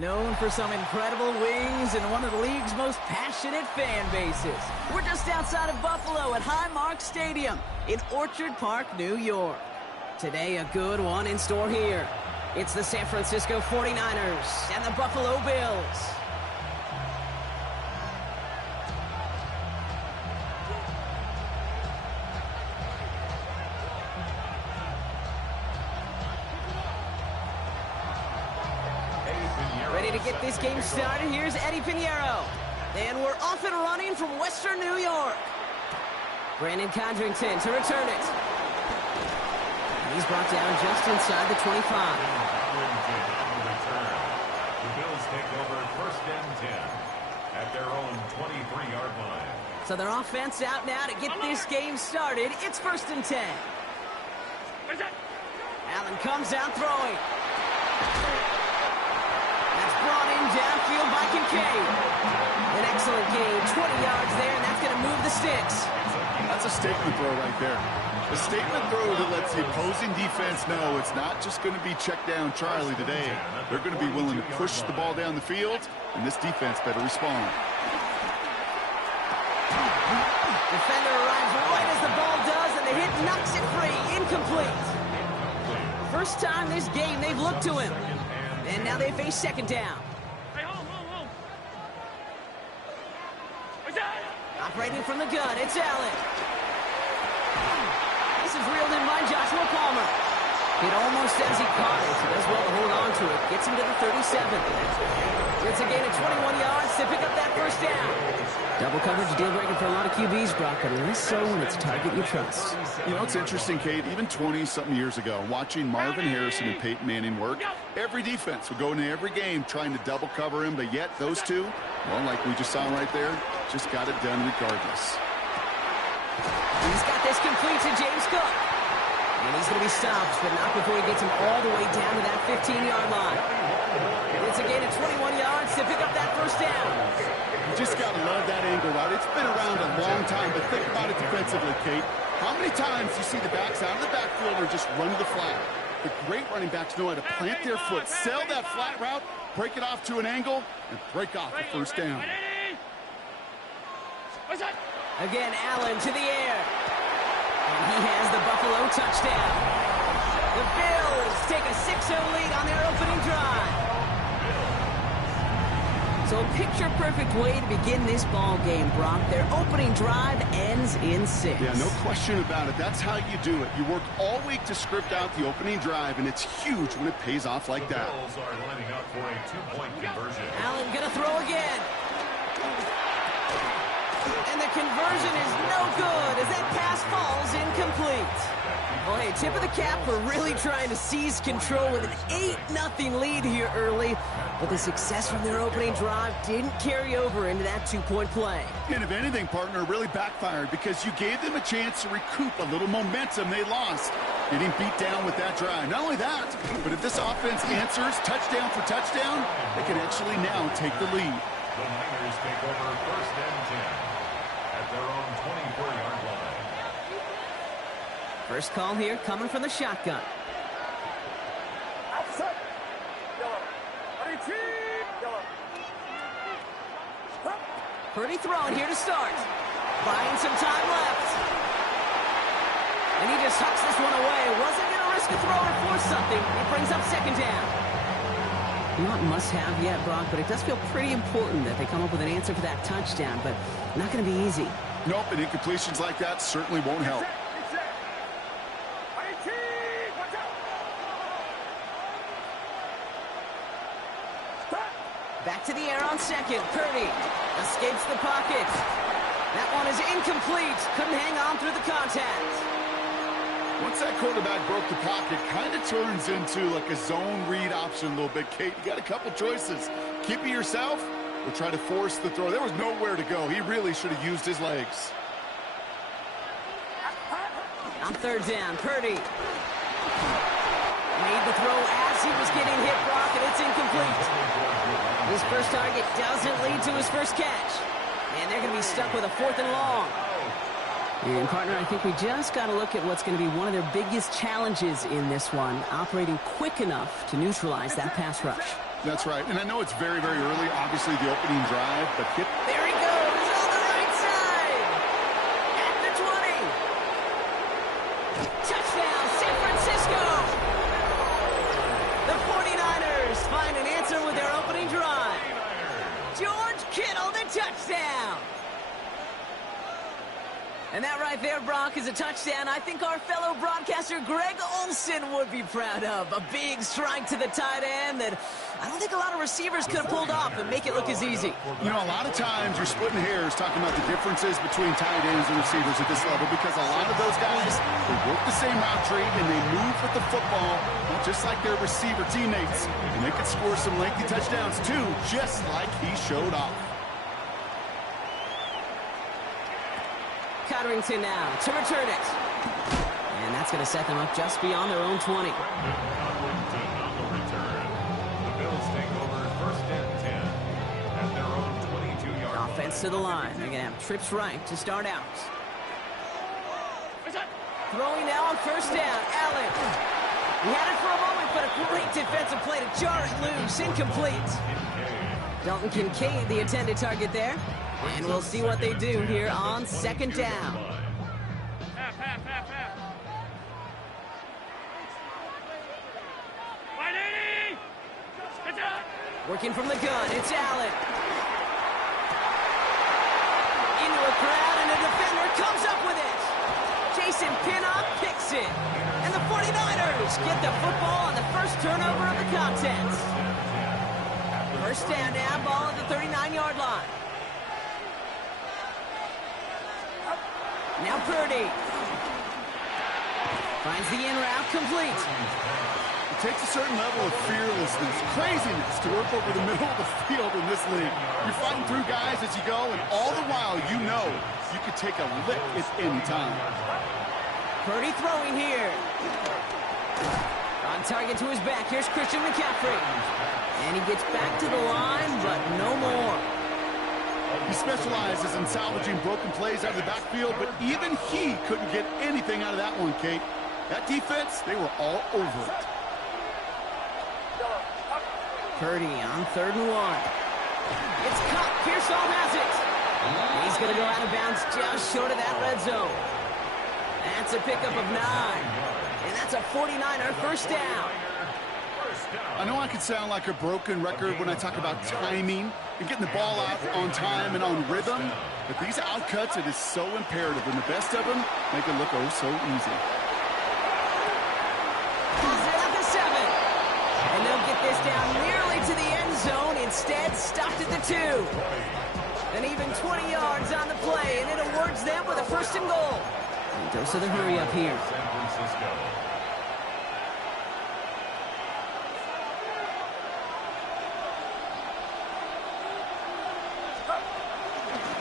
Known for some incredible wings and one of the league's most passionate fan bases. We're just outside of Buffalo at Highmark Stadium in Orchard Park, New York. Today, a good one in store here. It's the San Francisco 49ers and the Buffalo Bills. Ready to get this game started, here's Eddie Pinheiro. And we're off and running from Western New York. Brandon Condrington to return it. He's brought down just inside the 25. The Bills take over first and 10 at their own 23-yard line. So their offense out now to get this game started. It's first and 10. Allen comes out throwing. Brought in downfield by Kincaid. An excellent game, 20 yards there, and that's going to move the sticks. That's a statement throw right there. A statement throw that lets the opposing defense know it's not just going to be check down Charlie today. They're going to be willing to push the ball down the field, and this defense better respond. Defender arrives right as the ball does, and the hit knocks it free. Incomplete. First time this game they've looked to him. And now they face second down. Hey, hold. Operating from the gun, it's Allen. This is reeled in by Joshua Palmer. It almost as he caught it. He does well to hold on to it. Gets him to the 37. It's a gain of 21 yards to pick up that first down. Double coverage, deal breaker for a lot of QBs, Brock, but less so when it's a target you trust. You know, it's interesting, Kate, even 20-something years ago, watching Marvin Harrison and Peyton Manning work, every defense would go into every game trying to double cover him, but yet those two, well, like we just saw right there, just got it done regardless. He's got this complete to James Cook. And he's going to be stopped, but not before he gets him all the way down to that 15-yard line. It's a gain of 21 yards to pick up that first down. You just got to love that angle, right? It's been around a long time, but think about it defensively, Kate. How many times you see the backs out of the backfield or just run to the flat? The great running backs know how to plant their foot, sell that flat route, break it off to an angle, and break off the first down. Again, Allen to the air. And he has the Buffalo touchdown. The Bills take a 6-0 lead on their opening drive. So a picture-perfect way to begin this ball game, Brock. Their opening drive ends in 6. Yeah, no question about it. That's how you do it. You work all week to script out the opening drive, and it's huge when it pays off like that. The Bills are lining up for a 2-point conversion. Allen gonna throw again. And the conversion is no good as that pass falls incomplete. Well, hey, tip of the cap for really trying to seize control with an 8-0 lead here early. But the success from their opening drive didn't carry over into that 2-point play. And if anything, partner, really backfired because you gave them a chance to recoup a little momentum they lost. Getting beat down with that drive. Not only that, but if this offense answers touchdown for touchdown, they can actually now take the lead. The Niners take over first and 10 at their own 24-yard line. First call here coming from the shotgun. Purdy throwing here to start. Buying some time left. And he just hucks this one away. Wasn't going to risk a throw or force something. It brings up second down. Not must-have yet, Brock, but it does feel pretty important that they come up with an answer for that touchdown, but not going to be easy. Nope, and incompletions like that certainly won't help. Back to the air on second. Purdy escapes the pocket. That one is incomplete. Couldn't hang on through the contact. Once that quarterback broke the pocket, kind of turns into like a zone read option a little bit, Kate. You got a couple choices. Keep it yourself or try to force the throw. There was nowhere to go. He really should have used his legs. On third down, Purdy made the throw as he was getting hit, Brock, and it's incomplete. His first target doesn't lead to his first catch. And they're going to be stuck with a 4th and long. And, partner, I think we just got to look at what's going to be one of their biggest challenges in this one, operating quick enough to neutralize that pass rush. That's right. And I know it's very, very early, obviously the opening drive, but There he goes on the right side. At the 20. Touchdown, San Francisco. The 49ers find an answer with their opening drive. George Kittle, the touchdown. And that right there, Brock, is a touchdown I think our fellow broadcaster Greg Olsen would be proud of. A big strike to the tight end that I don't think a lot of receivers could have pulled off and make it look as easy. You know, a lot of times you're splitting hairs talking about the differences between tight ends and receivers at this level because a lot of those guys, they work the same route tree and they move with the football just like their receiver teammates. And they could score some lengthy touchdowns too, just like he showed off. Cotterington now to return it. And that's going to set them up just beyond their own 20. Cotterington on the return. The Bills take over first and 10 at their own 22-yard line. Offense to the line. They're going to have trips right to start out. Throwing now on first down. Allen. He had it for a moment, but a great defensive play to jar it loose. Incomplete. Dalton Kincaid, the intended target there. And we'll see what they do here on second down. Working from the gun, it's Allen. Into a crowd, and a defender comes up with it. Jason Pinnock picks it. And the 49ers get the football on the first turnover of the contest. First down now, ball at the 39-yard line. Now Purdy. Finds the in route complete. It takes a certain level of fearlessness, craziness to work over the middle of the field in this league. You're fighting through guys as you go, and all the while you know you could take a lick at any time. Purdy throwing here. On target to his back. Here's Christian McCaffrey. And he gets back to the line, but no more. He specializes in salvaging broken plays out of the backfield, but even he couldn't get anything out of that one, Kate. That defense, they were all over it. Purdy on 3rd and 1. It's caught. Pearsall has it. He's going to go out of bounds just short of that red zone. That's a pickup of 9. And that's a 49er first down. I know I can sound like a broken record when I talk about timing and getting the ball out on time and on rhythm, but these outcuts, it is so imperative, and the best of them make it look oh so easy. Pulls it at the 7. And they'll get this down nearly to the end zone. Instead, stopped at the 2. And even 20 yards on the play, and it awards them with a first and goal. And dose of the hurry up here. San Francisco.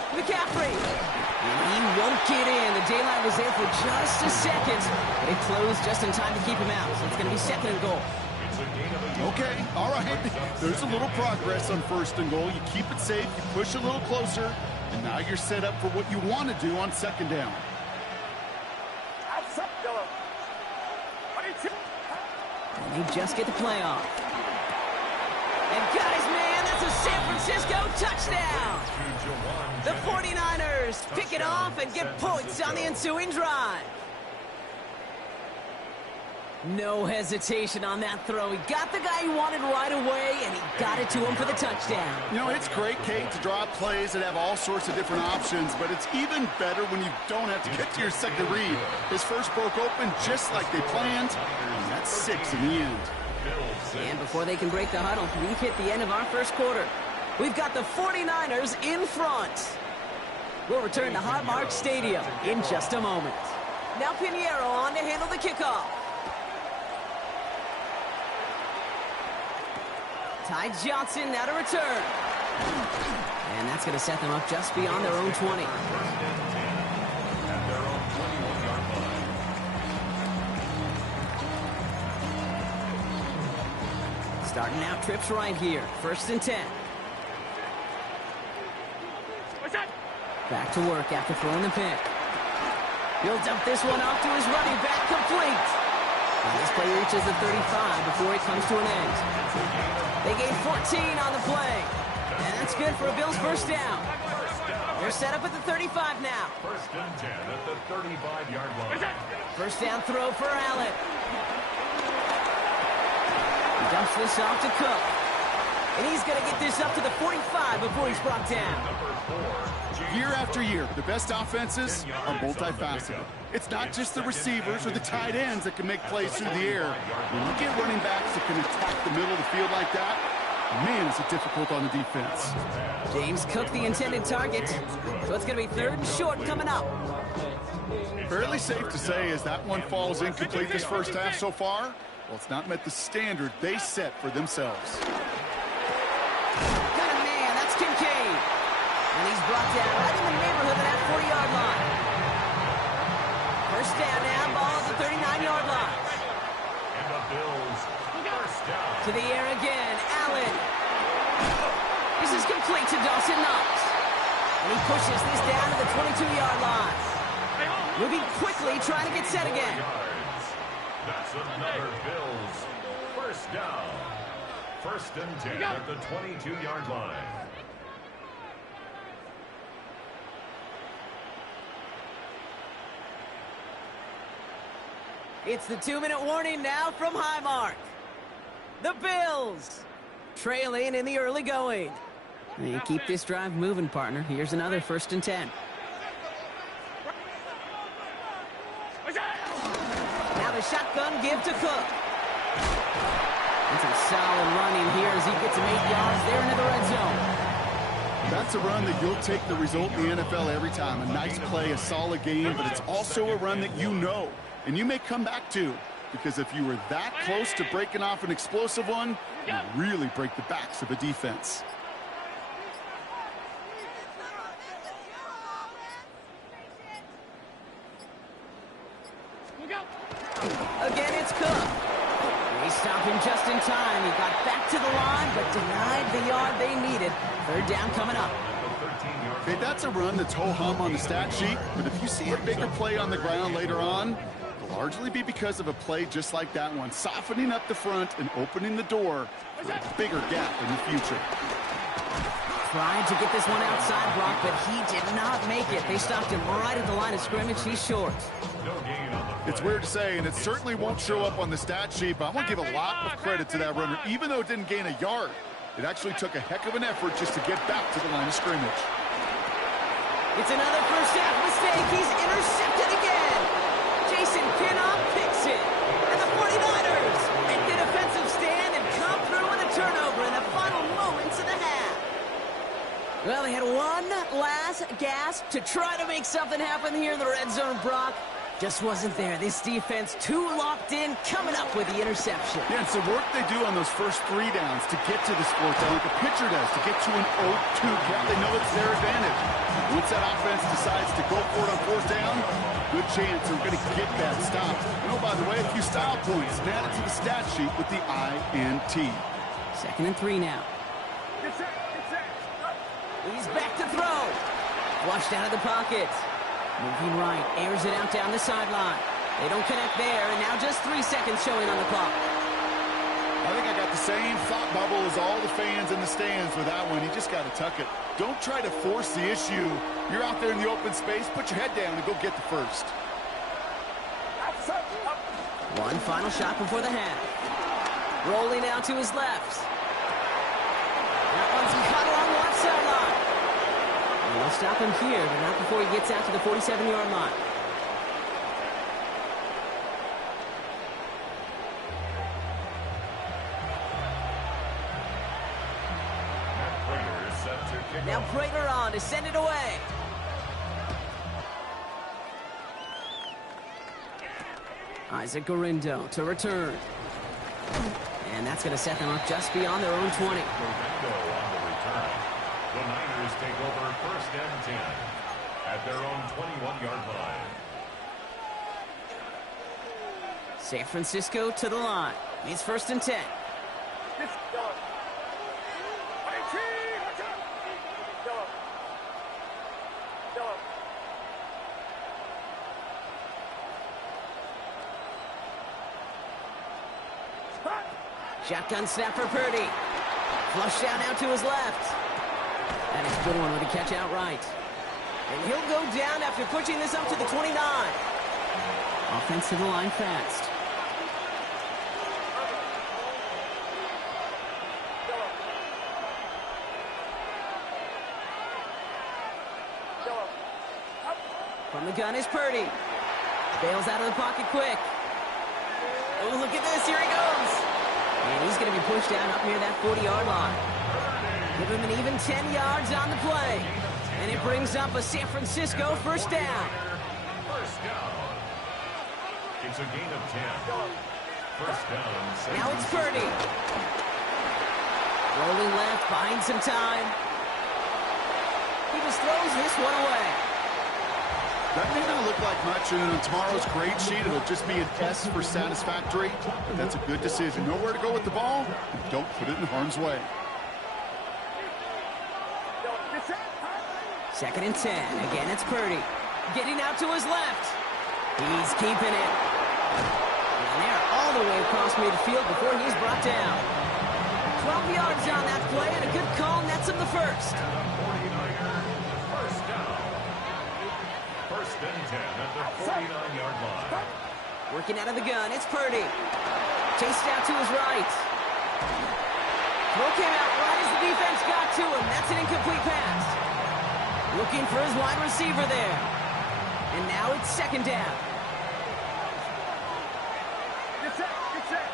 McCaffrey. And he won't get in. The daylight was there for just a second, but it closed just in time to keep him out. So it's going to be 2nd and goal. Okay, all right. There's a little progress on 1st and goal. You keep it safe, you push a little closer, and now you're set up for what you want to do on 2nd down. And they just get the play off. And guys, man, that's a San Francisco touchdown. The 49ers pick it off and get points on the ensuing drive. No hesitation on that throw. He got the guy he wanted right away, and he got it to him for the touchdown. You know, it's great, Kate, to draw up plays that have all sorts of different options, but it's even better when you don't have to get to your second read. His first broke open just like they planned, and that's 6 in the end. And before they can break the huddle, we've hit the end of our first quarter. We've got the 49ers in front. We'll return to Highmark Stadium in just a moment. Now Pinheiro on to handle the kickoff. Ty Johnson now to return. And that's going to set them up just beyond their own 20. Starting out trips right here. 1st and 10. Back to work after throwing the pick. He'll dump this one off to his running back, complete. And this play reaches the 35 before it comes to an end. They gain 14 on the play. And that's good for a Bills first down. They're set up at the 35 now. First and 10 at the 35-yard line. First down throw for Allen. He dumps this off to Cook. And he's going to get this up to the 45 before he's brought down. Year after year, the best offenses are multifaceted. It's not just the receivers or the tight ends that can make plays through the air. When you get running backs that can attack the middle of the field like that, man, is it difficult on the defense. James Cook, the intended target. So it's going to be 3rd and short coming up. Fairly safe to say as that one falls incomplete this first half so far, well, it's not met the standard they set for themselves. Got a man, that's Kincaid. And he's brought down right in the neighborhood of that 40-yard line. First down now, ball at the 39-yard line. And the Bills, first down. To the air again, Allen. This is complete to Dawson Knox. And he pushes this down to the 22-yard line. Moving quickly, trying to get set again. That's another Bills first down. First and 10 at the 22-yard line. It's the 2-minute warning now from Highmark. The Bills trailing in the early going. And keep this drive moving, partner. Here's another first and 10. Now the shotgun give to Cook. And some solid running here as he gets him 8 yards there into the red zone. That's a run that you'll take the result in the NFL every time. A nice play, a solid game, but it's also a run that you know and you may come back to, because if you were that close to breaking off an explosive one, you really break the backs of a defense. Again, it's Cook. They stopped him just in time. He got back to the line, but denied the yard they needed. 3rd down coming up. Okay, that's a run that's ho-hum on the stat sheet, but if you see a bigger play on the ground later on, it'll largely be because of a play just like that one, softening up the front and opening the door for a bigger gap in the future. Tried to get this one outside, Brock, but he did not make it. They stopped him right at the line of scrimmage. He's short. It's weird to say, and it certainly won't show up on the stat sheet, but I want to give a lot of credit to that runner. Even though it didn't gain a yard, it actually took a heck of an effort just to get back to the line of scrimmage. It's another first half mistake. He's intercepted again. Jason Pinnock picks it. And the 49ers make the defensive stand and come through with a turnover in the final moments of the half. Well, they had one last gasp to try to make something happen here in the red zone, Brock. Just wasn't there. This defense too locked in, coming up with the interception. Yeah, it's the work they do on those first 3 downs to get to this 4th down, like a pitcher does, to get to an 0-2 count. They know it's their advantage. Once that offense decides to go for it on 4th down, good chance they're going to get that stop. And oh, by the way, a few style points. Add it to the stat sheet with the INT. 2nd and 3 now. He's back to throw. Flushed out of the pocket. Moving right, airs it out down the sideline. They don't connect there, and now just 3 seconds showing on the clock. I think I got the same thought bubble as all the fans in the stands with that one. You just got to tuck it. Don't try to force the issue. You're out there in the open space, put your head down and go get the first. One final shot before the half. Rolling out to his left. That one's caught along the left sideline. And they'll stop him here, but not before he gets out to the 47-yard line. Now Prater on to send it away. Isaac Gorindo to return. And that's going to set them up just beyond their own 20. Gorindo on the return. The Niners take over first and 10 at their own 21-yard line. San Francisco to the line. It's 1st and 10. Shotgun snap for Purdy. Flushed out now to his left. And it's a good one with a catch outright. And he'll go down after pushing this up to the 29. Offense to the line fast. From the gun is Purdy. Bails out of the pocket quick. Oh, look at this. Here he goes. And he's going to be pushed down up near that 40-yard line. Give him an even 10 yards on the play. And it brings up a San Francisco first down. First down. It's a gain of 10. First down. Now it's Purdy. Rolling left, buying some time. He just throws this one away. That may not look like much, and on tomorrow's grade sheet, it'll just be an S for satisfactory. But that's a good decision. Know where to go with the ball, and don't put it in harm's way. 2nd and 10. Again, it's Purdy. Getting out to his left. He's keeping it. And they're all the way across midfield before he's brought down. 12 yards on that play, and a good call nets him the first. First and 10 at the 49-yard line. Working out of the gun, it's Purdy. Chased out to his right. Throw came out right as the defense got to him. That's an incomplete pass. Looking for his wide receiver there. And now it's 2nd down. Get set, get set.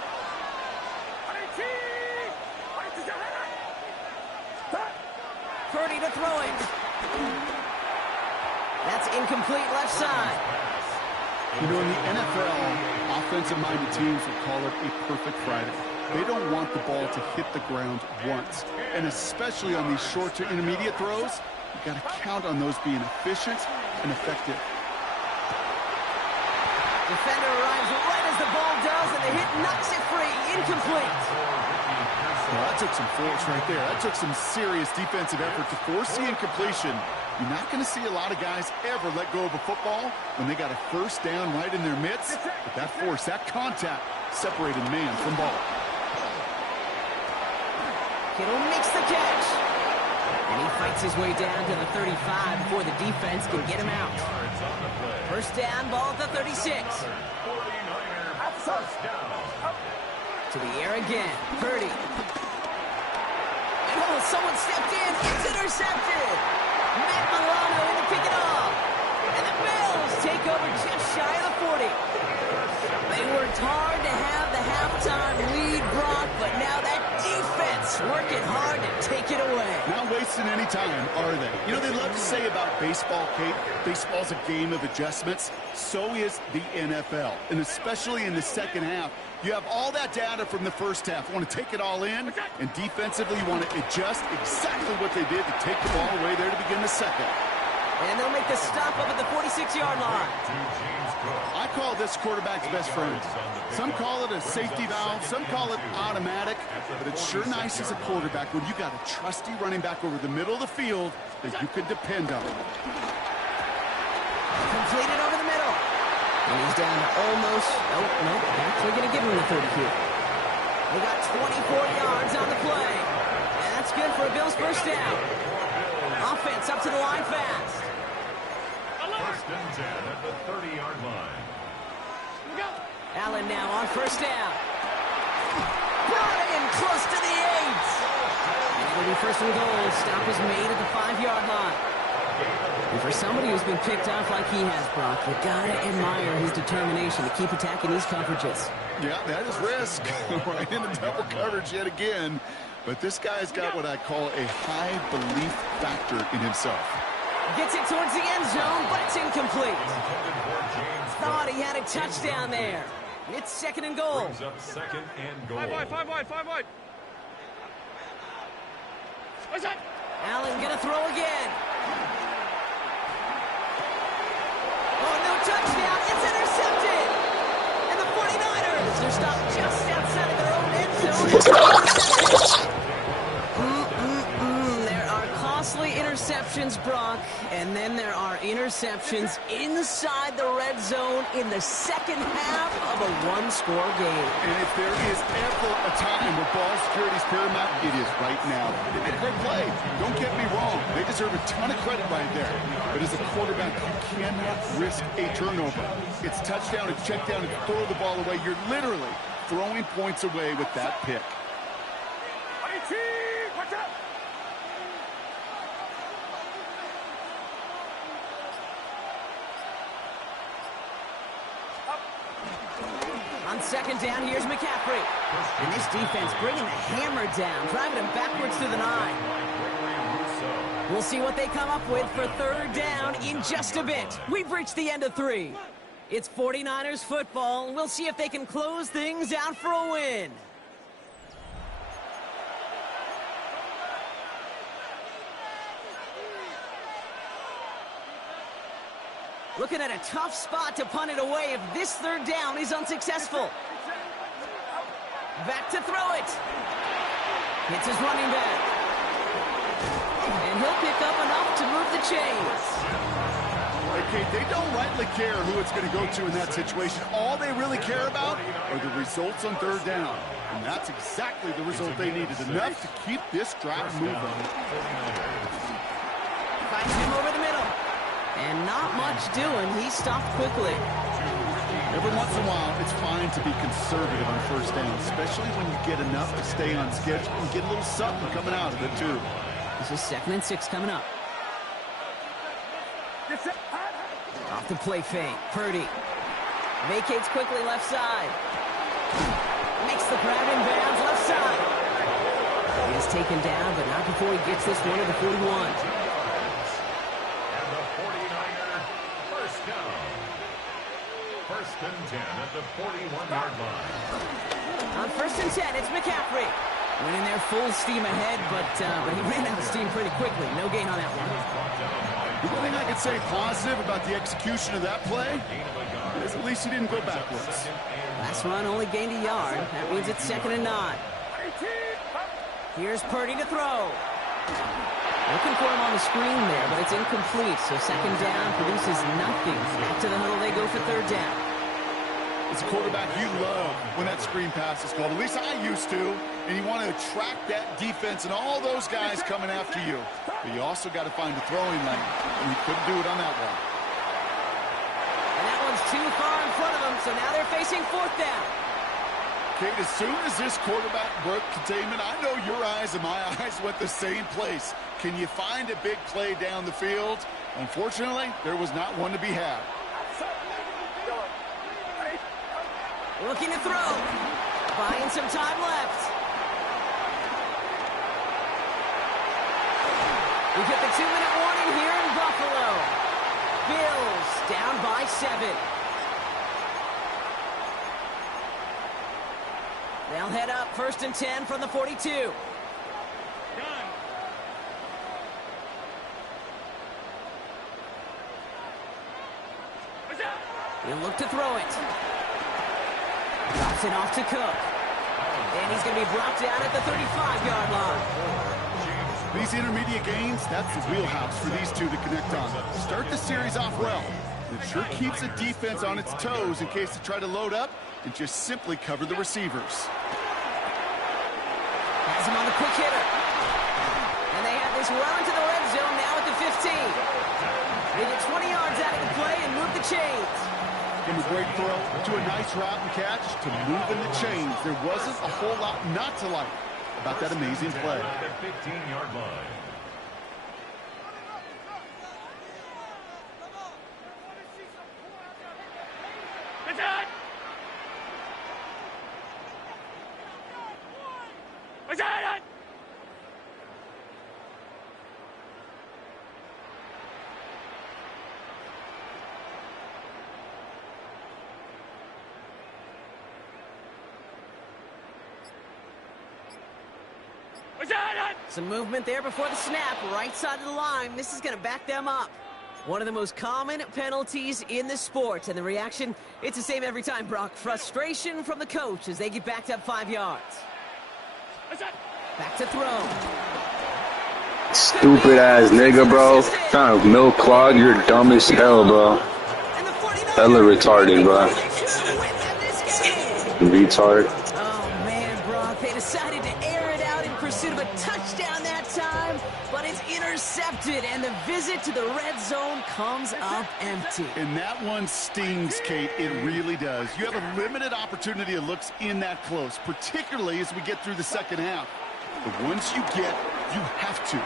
Purdy to throw it. That's incomplete left side. You know, in the NFL, offensive-minded teams will call it a perfect Friday. They don't want the ball to hit the ground once. And especially on these short to intermediate throws, you've got to count on those being efficient and effective. Defender arrives right as the ball does, and the hit knocks it free. Incomplete. Well, that took some force right there. That took some serious defensive effort to force the incompletion. You're not going to see a lot of guys ever let go of a football when they got a first down right in their midst. But that force, that contact, separated man from ball. Kittle makes the catch. And he fights his way down to the 35 before the defense can get him out. First down, ball at the 36. To the air again, Purdy. And oh, someone stepped in. It's intercepted. Matt Milano in to pick it off. And the Bills take over just shy of the 40. They worked hard to have the halftime lead, Brock, but now that defense working hard to take it away. Not wasting any time, are they? You know, they love to say about baseball, Kate, baseball's a game of adjustments. So is the NFL, and especially in the second half. You have all that data from the first half. You want to take it all in, and defensively you want to adjust exactly what they did to take the ball away there to begin the second. And they'll make the stop up at the 46-yard line. I call this quarterback's best friend. Some call it a safety valve, some call it automatic, but it's sure nice as a quarterback when you got a trusty running back over the middle of the field that you can depend on. Completed over the middle. And he's down to almost, nope, actually going to give him the 32. They got 24 yards on the play. And that's good for a Bills first down. Offense up to the line fast. First and 10 at the 30-yard line. Allen now on first down. Brought in close to the 8. And it'll be first and goal. Stop is made at the 5-yard line. And for somebody who's been picked off like he has, Brock, you gotta admire his determination to keep attacking these coverages. Yeah, that is risk. Right into double coverage yet again. But this guy's got what I call a high belief factor in himself. Gets it towards the end zone, but it's incomplete. Thought he had a touchdown there. It's second and goal. Brings up second and goal. 5 wide. What's that? Allen gonna throw again. Oh, no touchdown. It's intercepted. And the 49ers are stopped just outside of their own end zone. There are costly interceptions receptions, Brock, and then there are interceptions inside the red zone in the second half of a one-score game. And if there is ever a time where ball security is paramount, it is right now. They made a great play. Don't get me wrong. They deserve a ton of credit right there. But as a quarterback, you cannot risk a turnover. It's touchdown, it's check down, and throw the ball away. You're literally throwing points away with that pick. On second down, here's McCaffrey. And this defense bringing the hammer down, driving him backwards to the 9. We'll see what they come up with for third down in just a bit. We've reached the end of 3. It's 49ers football. We'll see if they can close things out for a win. Looking at a tough spot to punt it away if this third down is unsuccessful. Back to throw it. Hits his running back. And he'll pick up enough to move the chains. Okay, they don't rightly care who it's going to go to in that situation. All they really care about are the results on third down. And that's exactly the result they needed. Enough to keep this drive moving. Finds him over the middle. And not much doing. He stopped quickly. Every once in a while, it's fine to be conservative on first down, especially when you get enough to stay on schedule and get a little something coming out of it, too. This is 2nd and 6 coming up. Off the play fake. Purdy. Vacates quickly left side. Makes the grab in bounds left side. He is taken down, but not before he gets this one to the 41. First and 10 at the 41-yard line. On 1st and 10, it's McCaffrey. Went in there full steam ahead, but he ran out of steam pretty quickly. No gain on that one. The one thing I could say positive about the execution of that play is at least he didn't go backwards. Last run only gained a yard. That means it's 2nd and 9. Here's Purdy to throw. Looking for him on the screen there, but it's incomplete. So 2nd down produces nothing. Back to the huddle they go for 3rd down. As a quarterback, you love when that screen pass is called. At least I used to. And you want to attract that defense and all those guys coming after you. But you also got to find the throwing lane. And you couldn't do it on that one. And that one's too far in front of them, so now they're facing 4th down. Kate, as soon as this quarterback broke containment, I know your eyes and my eyes went the same place. Can you find a big play down the field? Unfortunately, there was not one to be had. Looking to throw. Buying some time left. We get the 2-minute warning here in Buffalo. Bills down by 7. They'll head up 1st and 10 from the 42. He'll look to throw it. Drops it off to Cook. And he's going to be brought down at the 35-yard line. These intermediate gains, that's the wheelhouse for these two to connect on. Start the series off well. It sure keeps the defense on its toes in case they try to load up and just simply cover the receivers. Has him on the quick hitter. And they have this well into the red zone now at the 15. They get 20 yards out of the play and move the chains. From a great throw to a nice route and catch to moving the chains. There wasn't a whole lot not to like about that amazing play. 15-yard line. Some movement there before the snap, right side of the line. This is going to back them up. One of the most common penalties in the sport, and the reaction, it's the same every time, Brock. Frustration from the coach as they get backed up 5 yards. Back to throw. Stupid ass nigga, bro. Trying to milk clog, you're dumb as hell, bro. Hella retarded, bro. Retard. Oh, man, Brock. They decided to air it out in pursuit of a touchdown that time, but it's intercepted, and the visit to the red zone comes up empty. And that one stings, Kate. It really does. You have a limited opportunity of looks in that close, particularly as we get through the second half. But once you get, you have to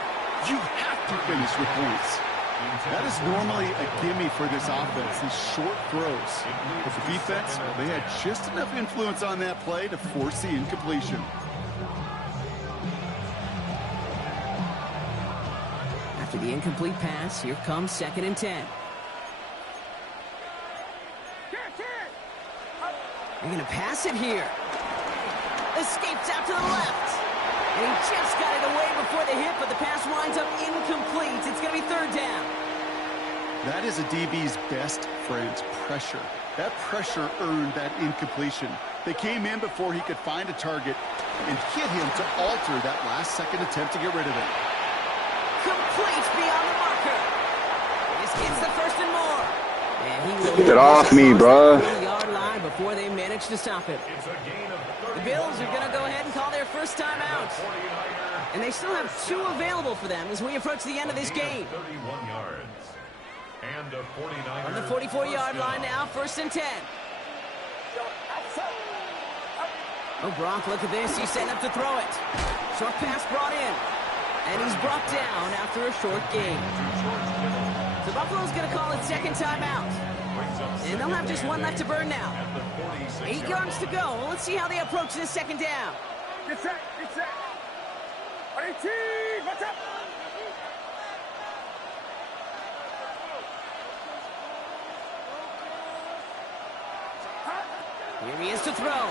finish with points. That is normally a gimme for this offense, these short throws. But the defense, they had just enough influence on that play to force the incompletion. After the incomplete pass, here comes 2nd and 10. They're going to pass it here. Escapes out to the left. And he just got it away before the hit, but the pass winds up incomplete. It's going to be 3rd down. That is a DB's best friend, pressure. That pressure earned that incompletion. They came in before he could find a target and hit him to alter that last-second attempt to get rid of it. Complete beyond the marker. This gets the 1st and more. And he will Get off me, bro. Yard line before they manage to stop it. The Bills are going to go ahead and call their first time out. And they still have 2 available for them as we approach the end of this game. 31 yards. And a 49 on the 44-yard line now, 1st and 10. Oh, Brock, look at this. He's setting up to throw it. Short pass brought in. And he's brought down after a short gain. So Buffalo's going to call it 2nd timeout. And they'll have just 1 left to burn now. 8 yards to go. Well, let's see how they approach this 2nd down. Get set. Get set. 18. What's up? Here he is to throw.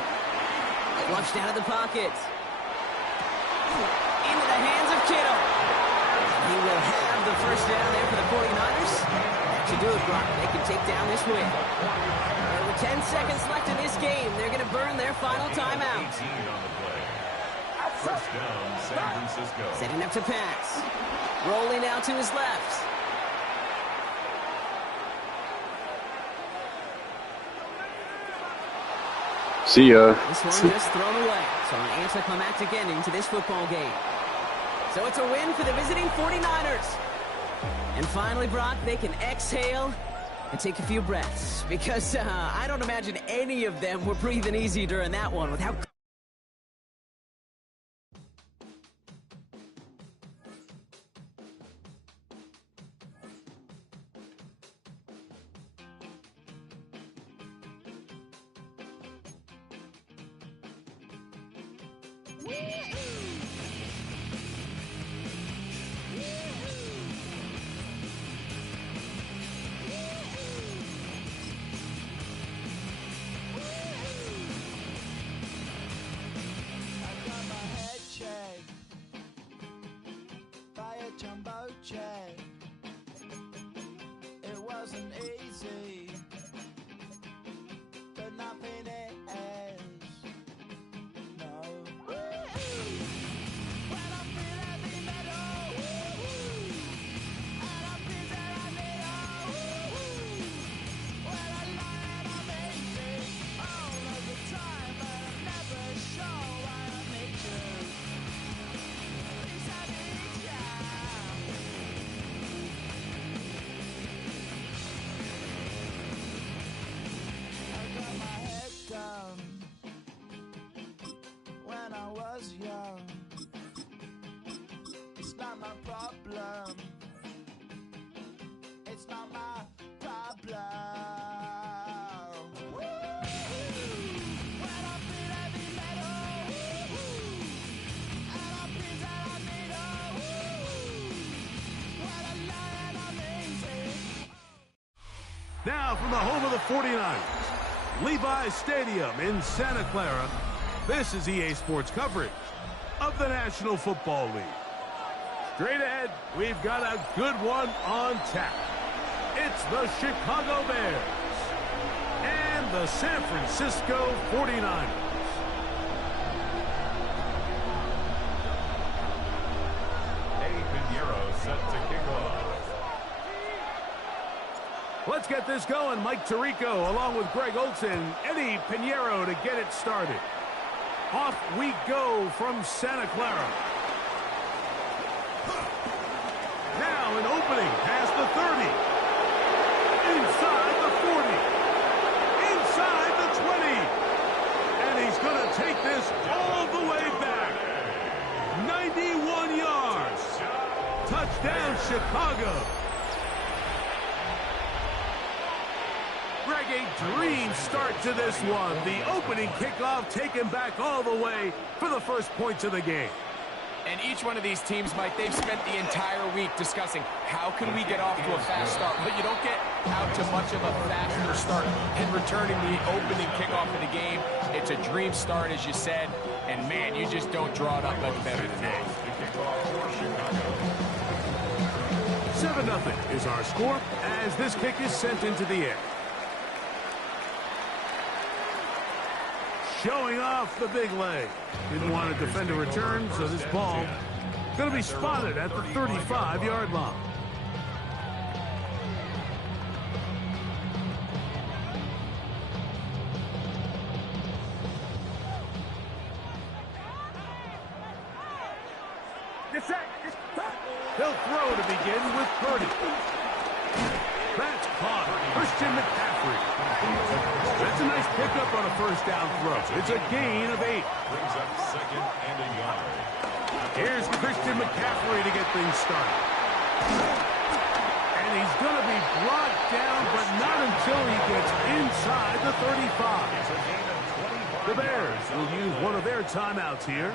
Flushed out of the pocket. Into the hands of Kittle. He will have the 1st down there for the 49ers. That should do it, Brock. They can take down this win. And with 10 seconds left in this game, they're going to burn their final timeout. 18 on the play. 1st down, San Francisco. Setting up to pass. Rolling out to his left. See ya. This one just thrown away. So an anticlimactic ending to this football game. So it's a win for the visiting 49ers. And finally, Brock, they can exhale and take a few breaths. Because I don't imagine any of them were breathing easy during that one with how... It wasn't easy, but nothing is. No. When I feel heavy metal, and I feel that I need when I lie and I'm easy all of the time, but I'm never sure why I need you. Please, I need ya. When I was young, it's not my problem. It's not my problem. When I feel heavy metal, and I feel that I need when I lie and I'm easy. Now from the home of the 49ers, Levi's Stadium in Santa Clara, this is EA Sports coverage of the National Football League. Straight ahead, we've got a good one on tap. It's the Chicago Bears and the San Francisco 49ers. A Pinheiro Let's get this going. Mike Tirico along with Greg Olson, Eddie Pinheiro to get it started. Off we go from Santa Clara. Now an opening past the 30. Inside the 40. Inside the 20. And he's going to take this all the way back. 91 yards. Touchdown, Chicago. Greg, a dream start to this one. The opening kickoff taken back all the way for the first points of the game. And each one of these teams, Mike, they've spent the entire week discussing how can we get off to a fast start. But you don't get out to much of a faster start in returning the opening kickoff of the game. It's a dream start, as you said. And, man, you just don't draw it up much better today. 7-0 is our score as this kick is sent into the air. Showing off the big leg. Didn't want to defend a return, so this ball going to be spotted at the 35-yard line. He'll throw to begin with Purdy. That's caught. Christian McCaffrey. That's a nice pickup on a first down throw. It's a gain of 8. Brings up second and a yard. Here's Christian McCaffrey to get things started. And he's going to be brought down, but not until he gets inside the 35. The Bears will use one of their timeouts here.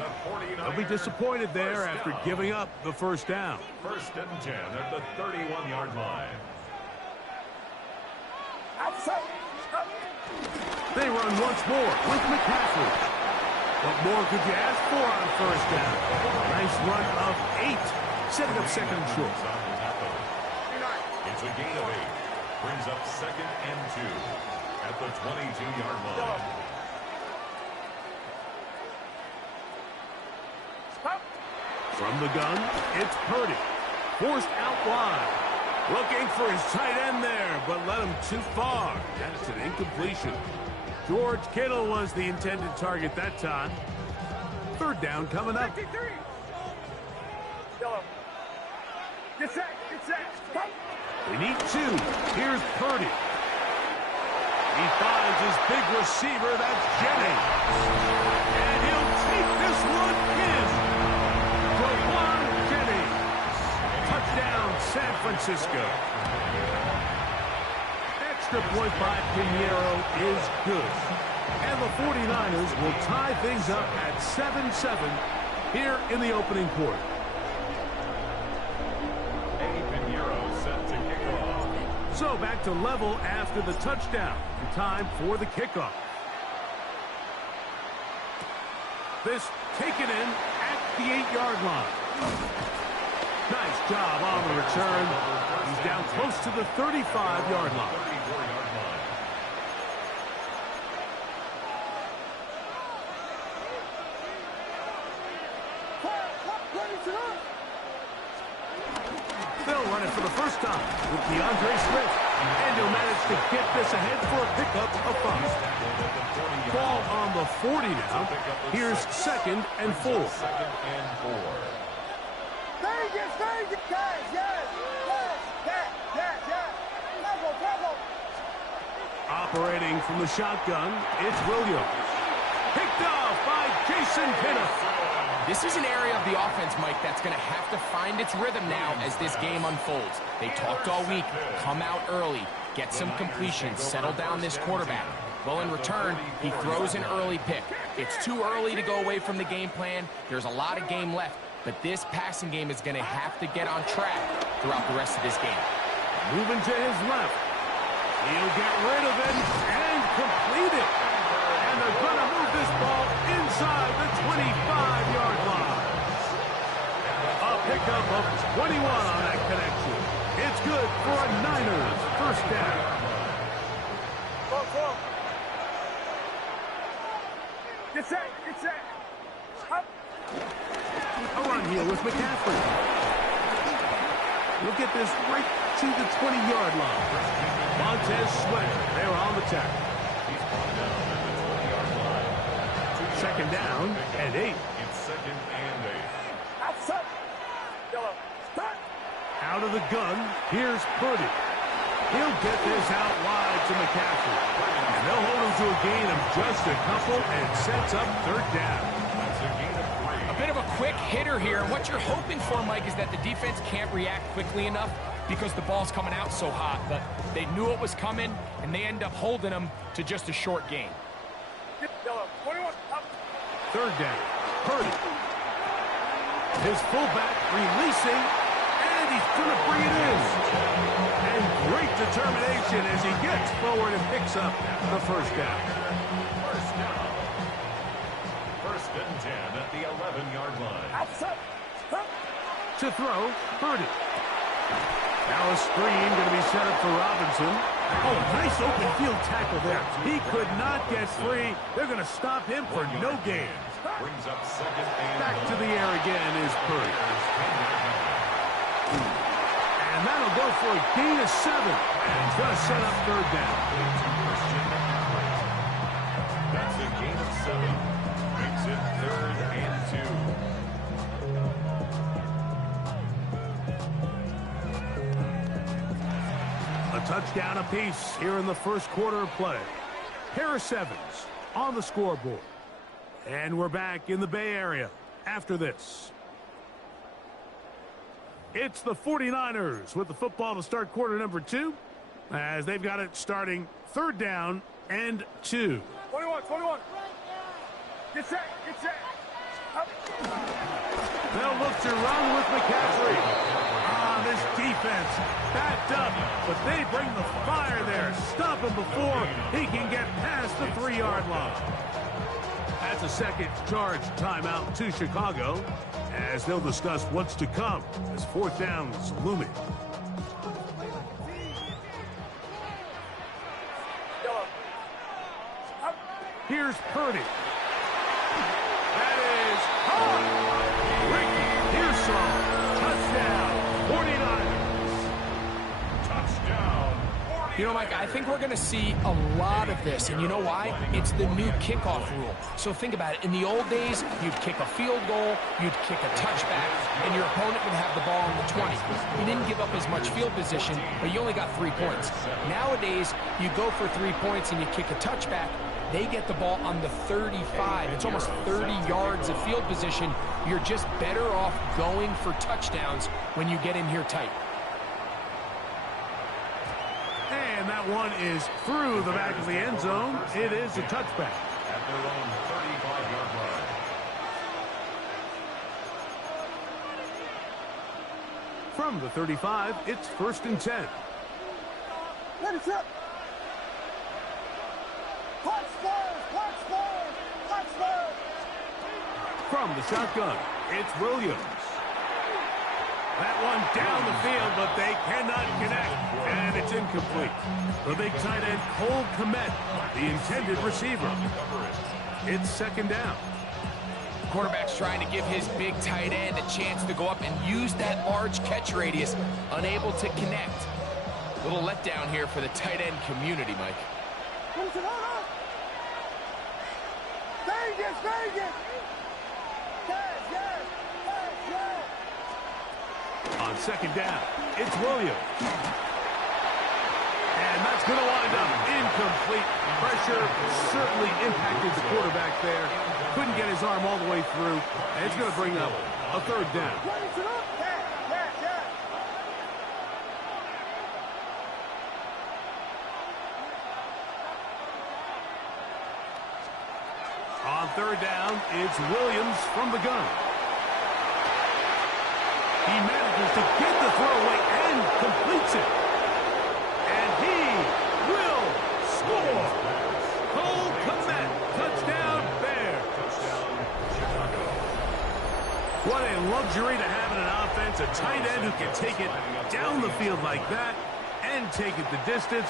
They'll be disappointed there after giving up the first down. First and 10 at the 31-yard line. They run once more with McCaffrey. What more could you ask for on first down? Nice run of 8, setting up second and short. It's a gain of 8. Brings up second and 2 at the 22-yard line. From the gun, it's Purdy. Forced out wide. Looking for his tight end there, but led him too far. That's an incompletion. George Kittle was the intended target that time. Third down coming up. They need 2. Here's Purdy. He finds his big receiver, that's Jennings. And he'll take this one in. Jawan Jennings. Touchdown, San Francisco. Extra point by Pinheiro is good. And the 49ers will tie things up at 7-7 here in the opening quarter. So back to level after the touchdown. Time for the kickoff. This taken in at the 8-yard line. Nice job on the return. He's down close to the 35-yard line. They'll run it for the first time with DeAndre Swift. And he'll manage to get this ahead for a pickup of 5. Ball on the 40 now. Here's second and 4. Operating from the shotgun, it's Williams. Picked off by Jason Pinnock. This is an area of the offense, Mike, that's going to have to find its rhythm now as this game unfolds. They talked all week. Come out early. Get some completions. Settle down this quarterback. Well, in return, he throws an early pick. It's too early to go away from the game plan. There's a lot of game left. But this passing game is going to have to get on track throughout the rest of this game. Moving to his left. He'll get rid of it and complete it. And they're going to move this ball inside the 25-yard line. A pickup of 21 on that connection. It's good for a Niners first down. Get set, get set. Up. A run here with McCaffrey. Look at this right to the 20-yard line. Montez Sweat, they're on the tackle. He's brought down at the 20-yard line. Second down and 8. It's second and 8. Outside. Yellow. Start. Out of the gun, here's Purdy. He'll get this out wide to McCaffrey. And they'll hold him to a gain of just a couple and sets up third down. That's a gain of 3. A bit of a quick hitter here. And what you're hoping for, Mike, is that the defense can't react quickly enough because the ball's coming out so hot. But they knew it was coming, and they end up holding them to just a short gain. Yellow. 21. Up. Third down, Purdy. His fullback releasing, and he's going to bring it in. And great determination as he gets forward and picks up the first down. First down. First and 10 at the 11-yard line. Outside. Start. To throw, Purdy. Now a screen going to be set up for Robinson. Oh, nice open field tackle there. He could not get free. They're going to stop him for no gain. Brings up second and Back to the air again is Purdy. And that'll go for a gain of 7. And he's going to set up third down. That's a gain of 7. Makes it third and 2. A touchdown apiece here in the first quarter of play. Harris Evans on the scoreboard. And we're back in the Bay Area after this. It's the 49ers with the football to start quarter number 2, as they've got it starting third down and 2. 21. 21. Get set. Get set. Up. They'll look to run with McCaffrey. This defense backed up, but they bring the fire there. Stop him before he can get past the 3-yard line. That's a second charge timeout to Chicago, as they'll discuss what's to come as fourth down's looming. Yellow. Up. Here's Purdy. That is home. Ricky Pearsall. Touchdown. 49ers. Touchdown. You know, Mike, I think we're going to see a lot of this, and you know why? It's the new kickoff rule. So think about it. In the old days, you'd kick a field goal, you'd kick a touchback, and your opponent would have the ball on the 20. You didn't give up as much field position, but you only got 3 points. Nowadays, you go for 3 points and you kick a touchback, they get the ball on the 35. It's almost 30 yards of field position. You're just better off going for touchdowns when you get in here tight. And that one is through the back of the end zone. It is a touchback. At their own 35-yard line. From the 35, it's first and 10. Let it set. From the shotgun, it's Williams. That one down the field, but they cannot connect, and it's incomplete. The big tight end, Cole Kmet, the intended receiver. It's second down. Quarterback's trying to give his big tight end a chance to go up and use that large catch radius, unable to connect. Little letdown here for the tight end community, Mike. Vegas. On second down, it's Williams. And that's going to wind up incomplete. Pressure certainly impacted the quarterback there. Couldn't get his arm all the way through. And it's going to bring up a third down. On third down, it's Williams from the gun. He manages to get the throw away and completes it. And he will score. Cole Kmet, touchdown Bears. What a luxury to have in an offense, a tight end who can take it down the field like that and take it the distance.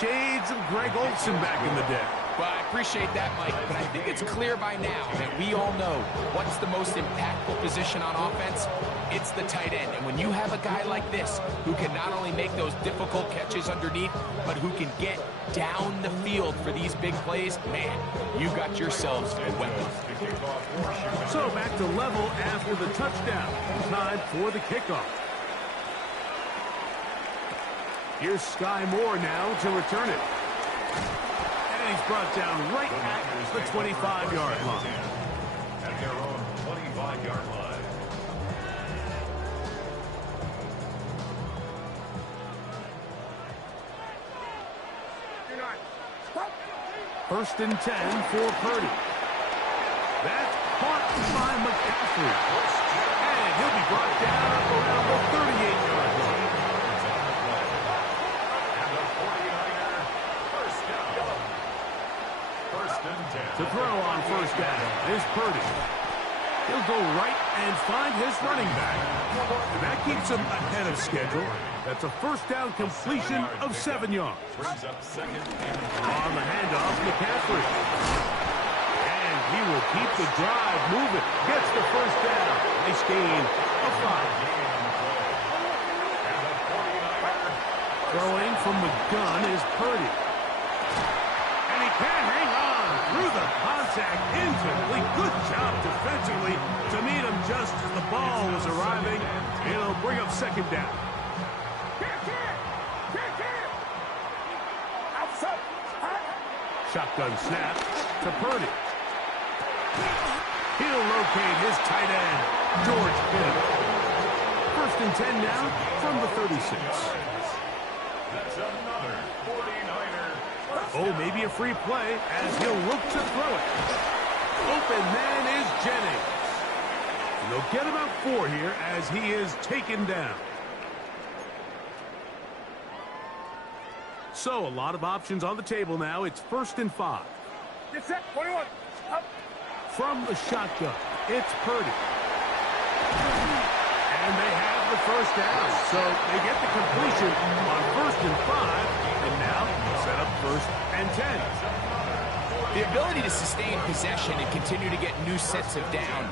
Shades of Greg Olsen back in the day. Well, I appreciate that, Mike, but I think it's clear by now that we all know what's the most impactful position on offense. It's the tight end. And when you have a guy like this who can not only make those difficult catches underneath, but who can get down the field for these big plays, man, you got yourselves a weapon. So back to level after the touchdown. Time for the kickoff. Here's Sky Moore now to return it. And he's brought down right at the 25-yard line. At their own 25-yard line. First and 10 for Purdy. That's caught by McCaffrey. And he'll be brought down around the 38-yard line. To throw on first down is Purdy. He'll go right and find his running back. And that keeps him ahead of schedule. That's a first down completion of 7 yards. On the handoff, McCaffrey. And he will keep the drive moving. Gets the first down. Nice gain of 5. Throwing from the gun is Purdy. And he can't hang on through the contact, incomplete. Good job defensively to meet him just as the ball was arriving. It'll bring up second down. Shotgun snap to Purdy. He'll locate his tight end, George Kittle. First and 10 now from the 36. That's another 49er. Oh, maybe a free play as he'll look to throw it. Open man is Jennings. And they'll get about 4 here as he is taken down. So a lot of options on the table now. It's first and 5. Get set, 21. Up. From the shotgun, it's Purdy. And they have the first down. So they get the completion on first and 5. And now set up first and 10. The ability to sustain possession and continue to get new sets of down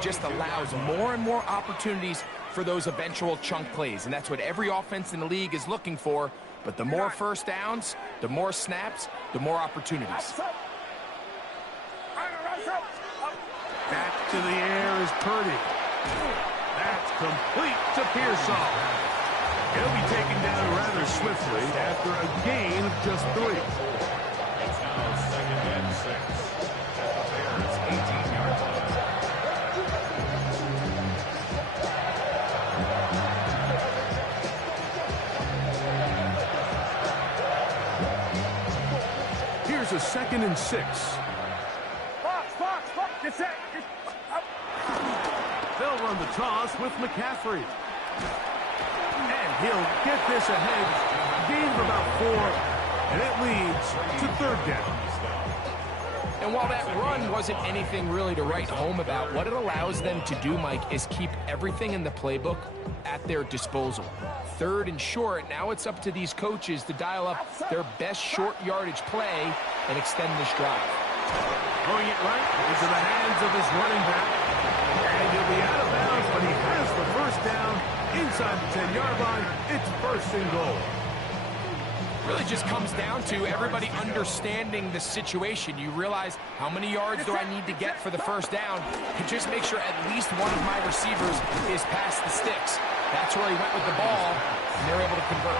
just allows more and more opportunities for those eventual chunk plays. And that's what every offense in the league is looking for. But the more first downs, the more snaps, the more opportunities. Back to the air is Purdy. That's complete to Pearsall. He'll be taken down rather swiftly after a gain of just 3. It's now second and 6. At the Bears' 18-yard line. Here's a second and 6. Box. Get set. Up. They'll run the toss with McCaffrey. And he'll get this ahead. Gain of about 4. And it leads to third down. And while that run wasn't anything really to write home about, what it allows them to do, Mike, is keep everything in the playbook at their disposal. Third and short, now it's up to these coaches to dial up their best short yardage play and extend this drive. Throwing it right into the hands of his running back. And he'll be out of bounds, but he has the first down inside the 10-yard line. It's first and goal. Really just comes down to everybody understanding the situation. You realize how many yards do I need to get for the first down, and just make sure at least one of my receivers is past the sticks. That's where he went with the ball, and they're able to convert.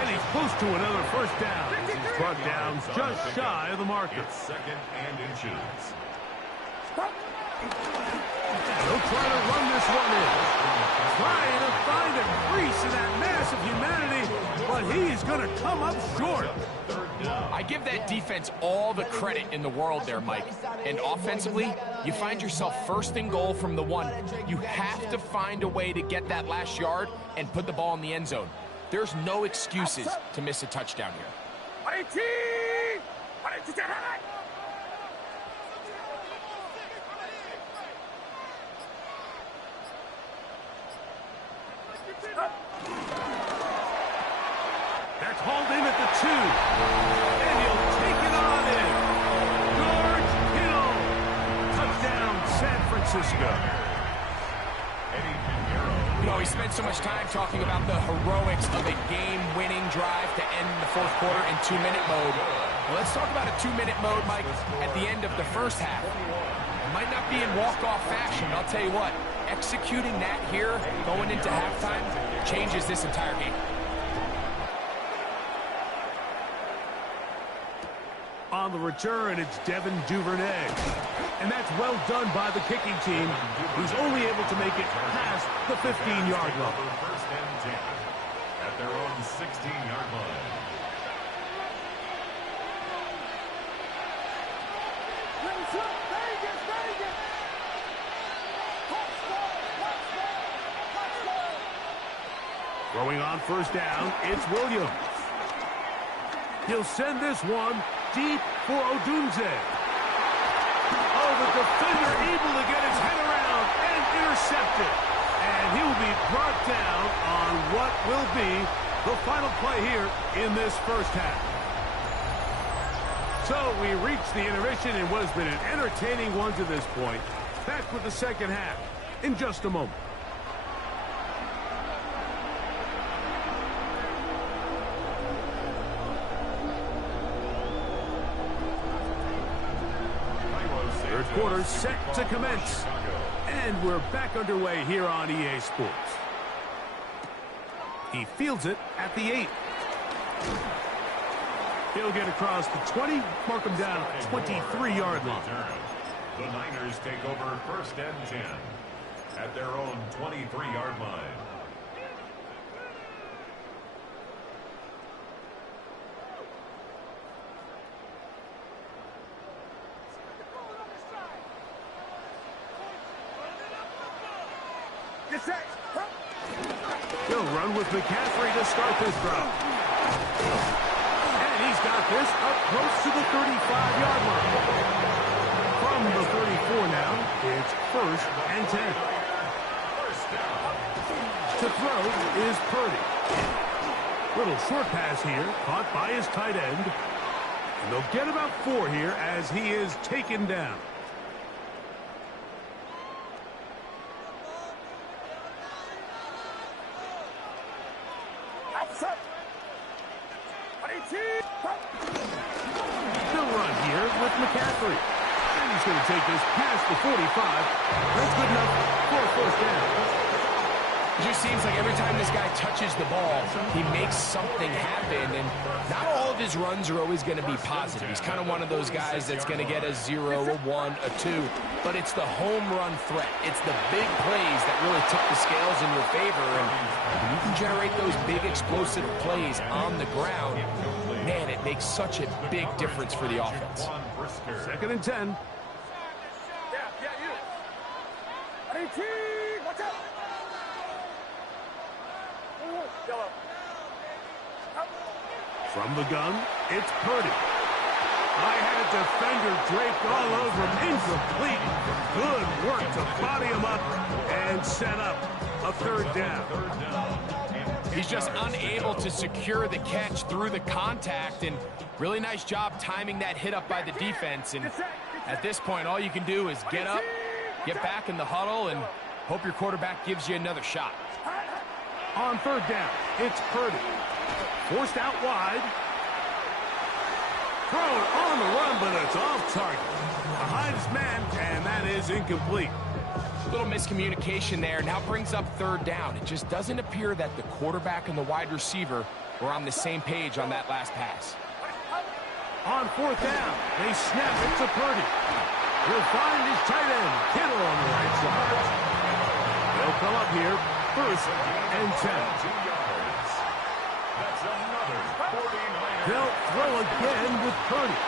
And he's close to another first down. He's brought down just shy of the marker. It's second and inches. They'll try to run this one in. Trying to find a crease in that mass of humanity, but he's going to come up short. I give that defense all the credit in the world there, Mike. And offensively, you find yourself first and goal from the 1. You have to find a way to get that last yard and put the ball in the end zone. There's no excuses to miss a touchdown here. 18! That's hauled in at the 2. And he'll take it on in. Francisco. You know, he spent so much time talking about the heroics of a game-winning drive to end the fourth quarter in 2-minute mode. Well, let's talk about a 2-minute mode, Mike, at the end of the first half. It might not be in walk-off fashion, but I'll tell you what, executing that here, going into halftime, changes this entire game. On the return, it's Devin Duvernay. And that's well done by the kicking team, who's only able to make it past the 15-yard line. First and 10 at their own 16-yard line. Throwing on first down, it's Williams. He'll send this one deep for Odunze. Oh, the defender able to get his head around and intercepted. And he will be brought down on what will be the final play here in this first half. So we reach the intermission in what has been an entertaining one to this point. Back with the second half in just a moment. Third quarter set to commence. And we're back underway here on EA Sports. He fields it at the 8. He'll get across the 20, mark him down at the 23-yard line. The Niners take over first and 10 at their own 23-yard line. He'll run with McCaffrey to start this drive. And he's got this up close to the 35-yard line. From the 34 now, it's first and 10. To throw is Purdy. Little short pass here, caught by his tight end. And they'll get about 4 here as he is taken down. They'll run here with McCaffrey. And he's going to take this past the 45. That's good enough for a first down. It just seems like every time this guy touches the ball, he makes something happen. And not all of his runs are always going to be positive. He's kind of one of those guys that's going to get a 0, a 1, a 2. But it's the home run threat. It's the big plays that really tip the scales in your favor. And when you can generate those big explosive plays on the ground, man, it makes such a big difference for the offense. Second and 10. Watch out! From the gun, it's Purdy. I had a defender draped all over him. Incomplete. Good work to body him up and set up a third down. He's just unable to secure the catch through the contact, and really nice job timing that hit up by the defense. And at this point, all you can do is get up, get back in the huddle, and hope your quarterback gives you another shot. On third down, it's Purdy. Forced out wide. Thrown on the run, but it's off target. Behind his man, and that is incomplete. A little miscommunication there. Now brings up third down. It just doesn't appear that the quarterback and the wide receiver were on the same page on that last pass. On fourth down, they snap it to Purdy. He'll find his tight end, Kittle, on the right side. They'll come up here, first and 10. They'll throw again with Purdy.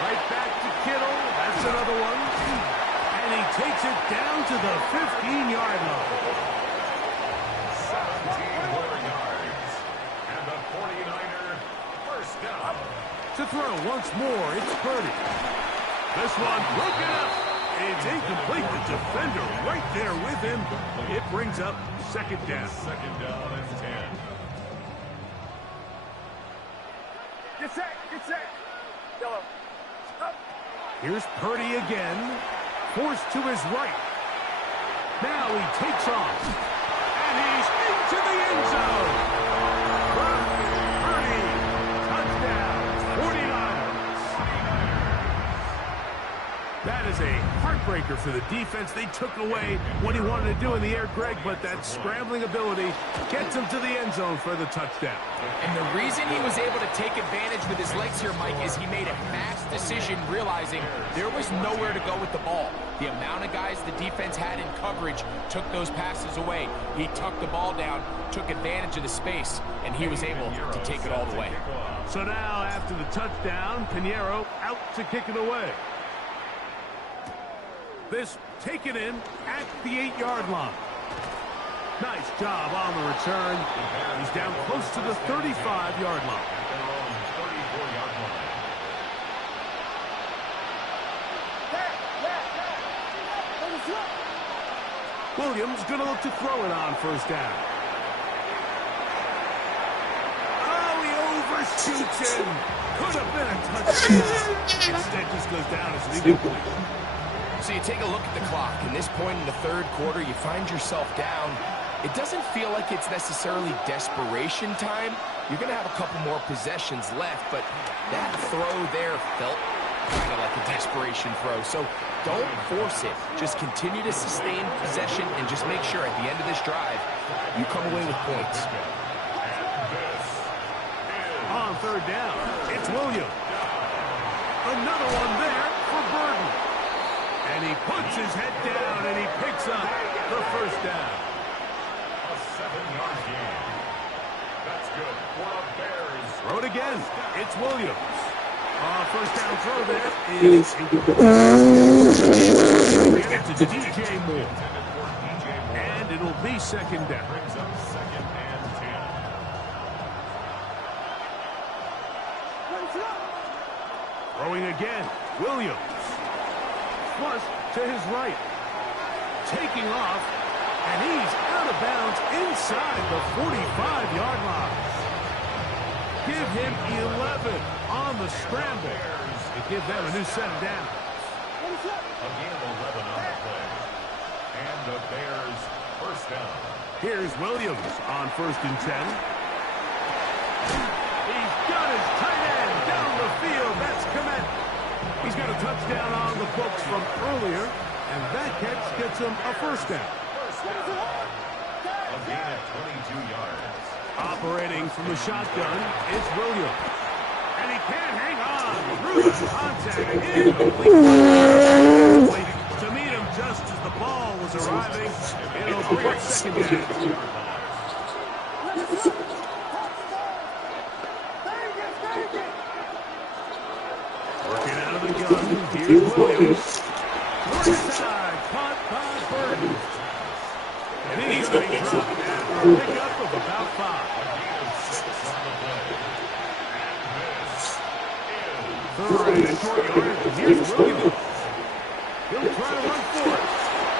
Right back to Kittle. That's another one. And he takes it down to the 15-yard line. 17 more yards. And the 49er first down. To throw once more, it's Purdy. This one broken up. It's incomplete. The defender right there with him. It brings up second down. Second down and 10. Get set! Get set! Yellow. Up. Here's Purdy again. Forced to his right. Now he takes off. And he's into the end zone. Brock Purdy, touchdown, 49ers. That is a heartbreaker for the defense. They took away what he wanted to do in the air, Greg, but that scrambling ability gets him to the end zone for the touchdown. And the reason he was able to take advantage with his legs here, Mike, is he made a fast decision realizing there was nowhere to go with the ball. The amount of guys the defense had in coverage took those passes away. He tucked the ball down, took advantage of the space, and he was able to take it all the way. So now, after the touchdown, Pinheiro out to kick it away. This taken in at the 8-yard line. Nice job on the return. He's down close to the 35-yard line. Williams going to look to throw it on first down. Oh, he overshoots him. Could have been a touchdown. Instead just goes down as an incomplete. So you take a look at the clock. In this point in the third quarter, you find yourself down. It doesn't feel like it's necessarily desperation time. You're going to have a couple more possessions left, but that throw there felt kind of like a desperation throw. So don't force it. Just continue to sustain possession and just make sure at the end of this drive, you come away with points. On third down, it's Williams. Another one there for Burton. And he puts his head down and he picks up the first down. A 7-yard gain. That's good for the Bears. Throw it again. It's Williams. First down throw there is to DJ Moore. And it'll be second down. Brings up 2nd and 10. Throwing again. Williams. Flush to his right. Taking off. And he's out of bounds inside the 45-yard line. Give him 11 on the scramble to give them a new set of downs. A gain of 11 on the play. And the Bears first down. Here's Williams on 1st and 10. He's got his tight end down the field. That's Komet. He's got a touchdown on the books from earlier, and that catch gets him a first down. A gain of 22 yards. Operating from the shotgun, it's Williams. And he can't hang on through the contact. Incomplete. To meet him just as the ball was arriving. It'll bring up second down. Working out of the gun. Here's Williams. Right side, caught by Burton. And he's going to be dropped after a pickup of about 5. Third and short yardage. Here's Williams. He'll try to run for it.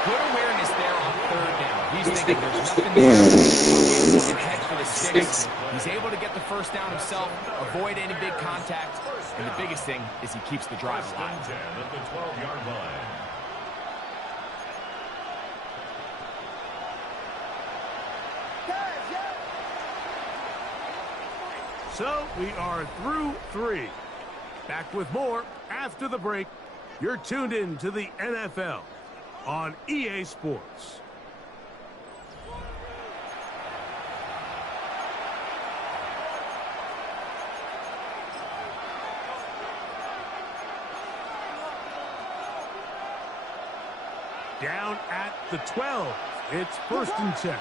Good awareness there on third down. He's thinking there's nothing there. He can head for the sticks. He's able to get the first down himself, avoid any big contact, and the biggest thing is he keeps the drive alive. First and 10 at the 12-yard line. So we are through 3. Back with more after the break. You're tuned in to the NFL on EA Sports. Down at the 12. It's 1st and 10.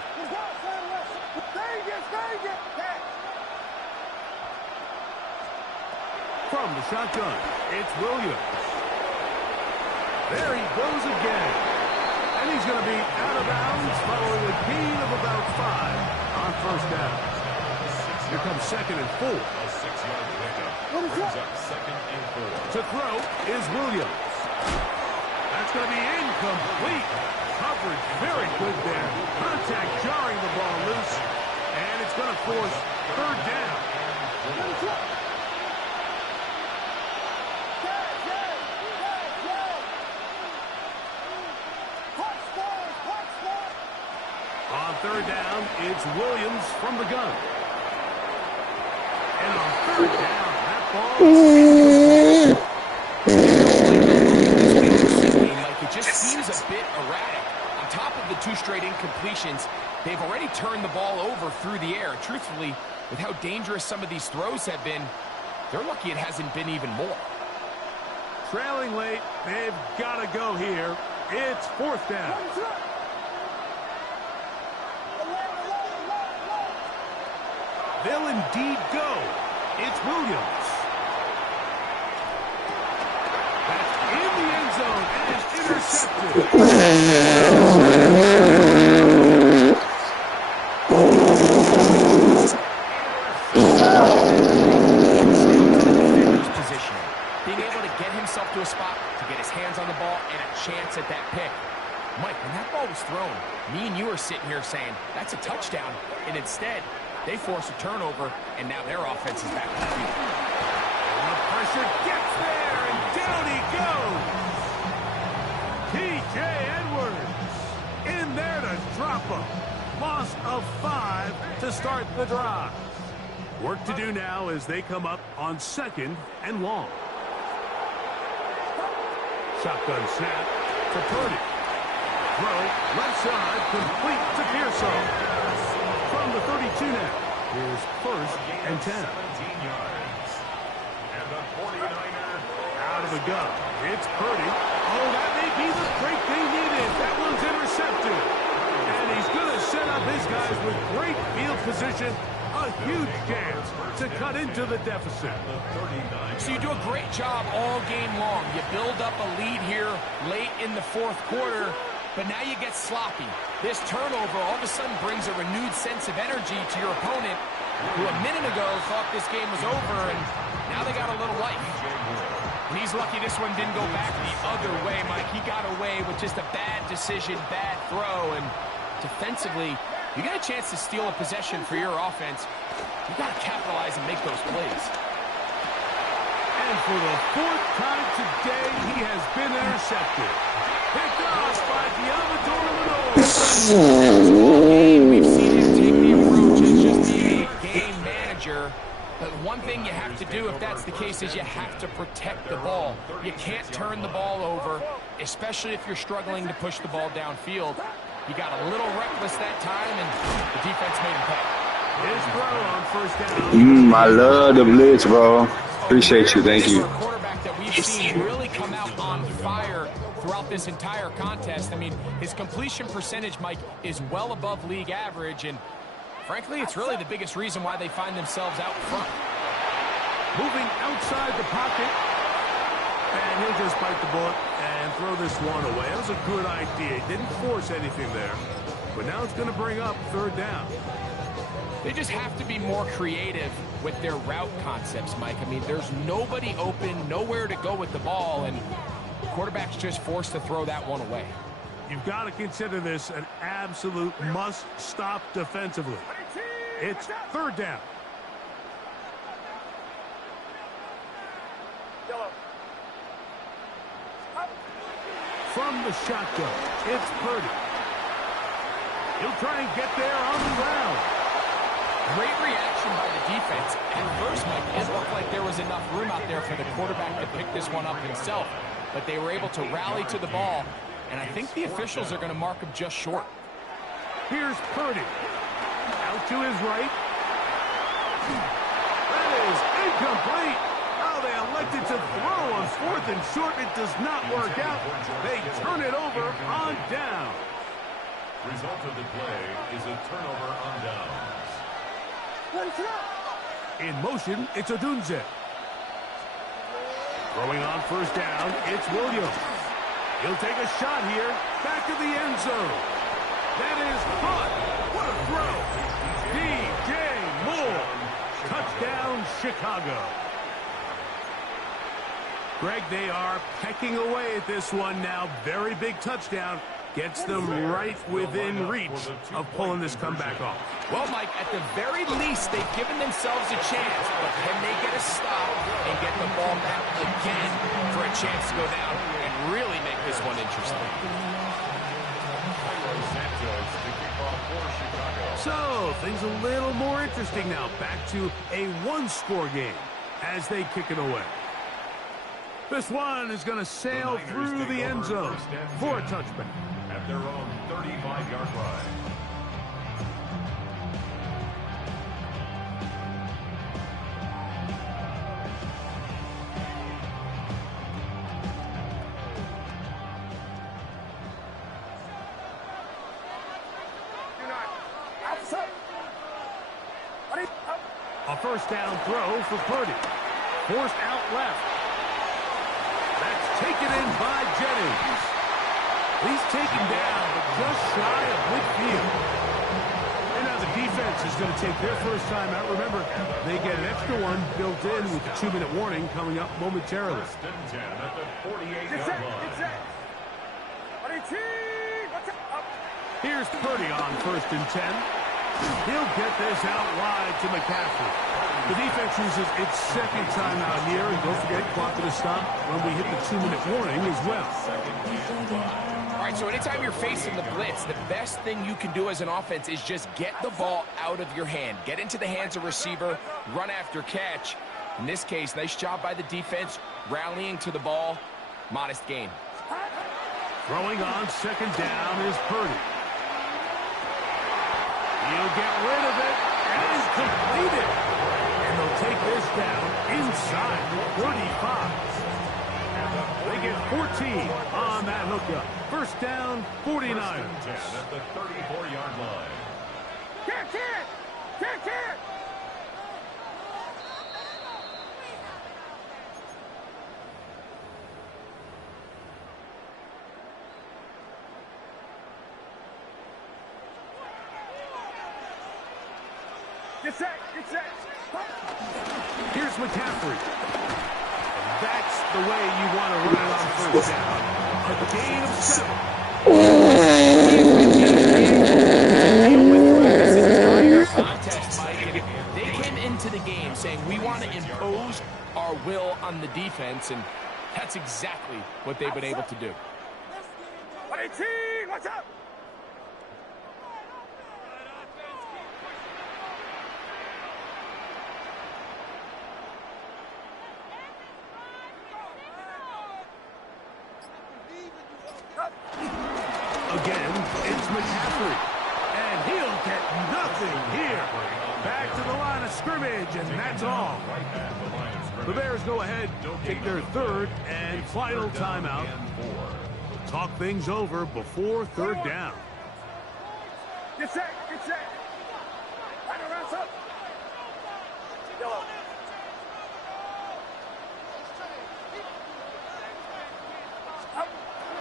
From the shotgun, it's Williams. There he goes again. And he's going to be out of bounds following a gain of about 5 on first down. Here comes 2nd and 4. A 6-yard pickup. Brings up 2nd and 4. To throw is Williams. That's going to be incomplete. Coverage very good there. Contact jarring the ball loose. And it's going to force third down. it's Williams from the gun. And on third down, that ball is like it just seems a bit erratic. On top of the 2 straight incompletions, they've already turned the ball over through the air. Truthfully, with how dangerous some of these throws have been, they're lucky it hasn't been even more. trailing late. They've got to go here. It's 4th down. They'll indeed go. It's Williams. That's in the end zone and intercepted. Positioning. Being able to get himself to a spot, to get his hands on the ball, and a chance at that pick. Mike, when that ball was thrown, me and you are sitting here saying, that's a touchdown. And instead, they force a turnover, and now their offense is back on the field. And the pressure gets there, and down he goes. T.J. Edwards in there to drop him. Loss of 5 to start the drive. Work to do now as they come up on 2nd and long. Shotgun snap to Purdy. Throw left side, complete to Pearson. From the 32 now, here's 1st and 10. 17 yards. And the 49er Out of the gun, it's Purdy. Oh, that may be the break they needed. That one's intercepted. And he's going to set up his guys with great field position. A huge chance to cut into the deficit. So you do a great job all game long. You build up a lead here late in the 4th quarter, but now you get sloppy. This turnover all of a sudden brings a renewed sense of energy to your opponent, who a minute ago thought this game was over, and now they got a little life. And he's lucky this one didn't go back the other way, Mike. He got away with just a bad decision, bad throw, and defensively, you got a chance to steal a possession for your offense. You got to capitalize and make those plays. And for the 4th time today, he has been intercepted. Picked off by Diamador Lenore. We've seen him take the approach as just being a game manager. But one thing you have to do, if that's the case, is you have to protect the ball. You can't turn the ball over, especially if you're struggling to push the ball downfield. He got a little reckless that time, and the defense made him pay. His throw on 1st down. I love the blitz, bro. Appreciate you. Thank you. For a quarterback that we've seen really come out on fire throughout this entire contest. I mean, his completion percentage, Mike, is well above league average, and frankly, it's really the biggest reason why they find themselves out front. Moving outside the pocket. And he'll just bite the bullet and throw this one away. That was a good idea. He didn't force anything there. But now it's going to bring up 3rd down. They just have to be more creative with their route concepts, Mike. I mean, there's nobody open, nowhere to go with the ball, and the quarterback's just forced to throw that one away. You've got to consider this an absolute must-stop defensively. It's 3rd down. From the shotgun, it's Purdy. He'll try and get there on the ground. Great reaction by the defense. At first, Mike, it looked like there was enough room out there for the quarterback to pick this one up himself. But they were able to rally to the ball, and I think the officials are going to mark him just short. Here's Purdy. Out to his right. That is incomplete. Oh, they elected to throw on 4th and short. It does not work out. They turn it over on down. result of the play is a turnover on downs. In motion, it's Odunze. Throwing on 1st down, it's Williams. He'll take a shot here, back of the end zone. That is caught. What a throw. DJ Moore. Touchdown, Chicago. Greg, they are pecking away at this one now. Very big touchdown. Gets them right within reach of pulling this comeback off. Well, Mike, at the very least, they've given themselves a chance. But can they get a stop and get the ball back again for a chance to go down and really make this one interesting? So, things a little more interesting now. Back to a one-score game as they kick it away. This one is going to sail through the end zone for a touchback. At their own 35-yard line. A first down throw for Purdy. Forced out left. That's taken in by Jennings. He's taken down, but just shy of midfield. And now the defense is going to take their first time out. Remember, they get an extra one built in with the 2-minute warning coming up momentarily. First and 10 at the 48-yard line. Here's Purdy on first and 10. He'll get this out wide to McCaffrey. The defense uses its second timeout here, and don't forget, clock to stop when we hit the 2-minute warning as well. All right, so anytime you're facing the blitz, the best thing you can do as an offense is just get the ball out of your hand. Get into the hands of receiver, run after catch. In this case, nice job by the defense, rallying to the ball. Modest gain. Throwing on second down is Purdy. He'll get rid of it and complete it. And they'll take this down inside the 35. They get 14 on that hookup. First down, 49. 10 at the 34-yard line. Kick it! Kick it! Get set! Get set! Here's McCaffrey. That's the way you want to run it on first down. A gain of 7. This entire contest, Mike, and they came into the game saying we want to impose our will on the defense, and that's exactly what they've been able to do. 18! What's up? Again, it's McCaffrey. And he'll get nothing here. Back to the line of scrimmage, and that's all. The Bears go ahead, take their third and final timeout. Talk things over before third down. Get set! Get set! Right around, up! Yellow.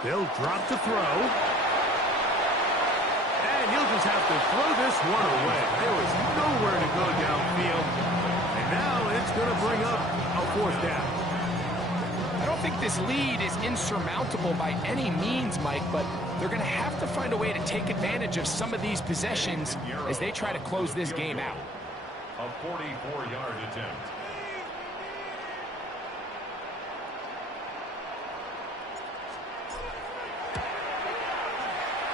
They'll drop to throw. And he'll just have to throw this one away. There was nowhere to go downfield. And now it's going to bring up a fourth down. I don't think this lead is insurmountable by any means, Mike, but they're going to have to find a way to take advantage of some of these possessions as they try to close this game out. A 44-yard attempt.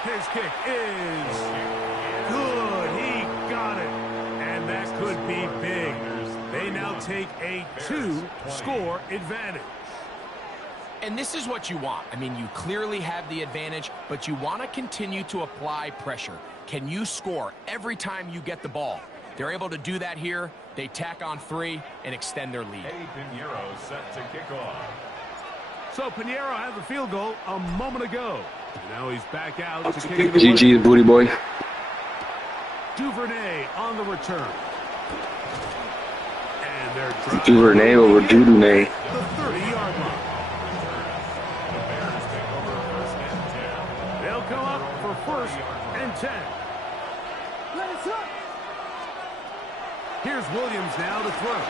His kick is good. He got it. And that could be big. They now take a 2-score advantage. And this is what you want. I mean, you clearly have the advantage, but you want to continue to apply pressure. Can you score every time you get the ball? They're able to do that here. They tack on 3 and extend their lead. Pinheiro set to kick off. So Pinheiro had the field goal a moment ago. Now he's back out to kick it away. GG's, booty boy. Duvernay on the return. And they're driving Duvernay over Duvernay. the 30-yard line. The Bears take over first and 10. They'll come up for first and 10. Let us up! Here's Williams now to throw.